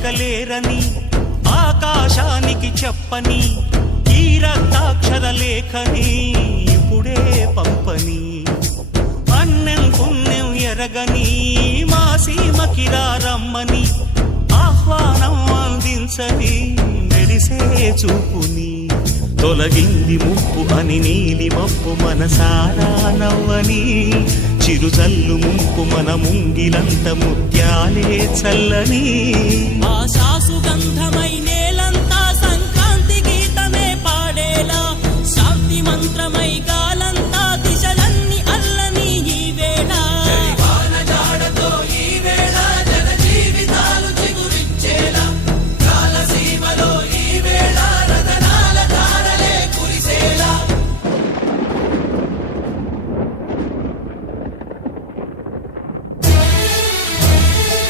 పలకలేరని ఆకాశానికి చెప్పని ఈ రక్తాక్షర లేఖని ఇప్పుడే పంపని అన్నం పుణ్యం ఎరగని మా సీమకిరా రమ్మని ఆహ్వానం అందించని మెరిసే చూపుని తొలగింది ముప్పు అని నీలి మప్పు మనసారా నవ్వని చిరుజల్లు ముంపు మన ముంగిలంత ముత్యాలే చల్లని ఆశాసు గంధమై నేలంతా సంక్రాంతి గీతమే పాడేలా శాంతి మంత్రమై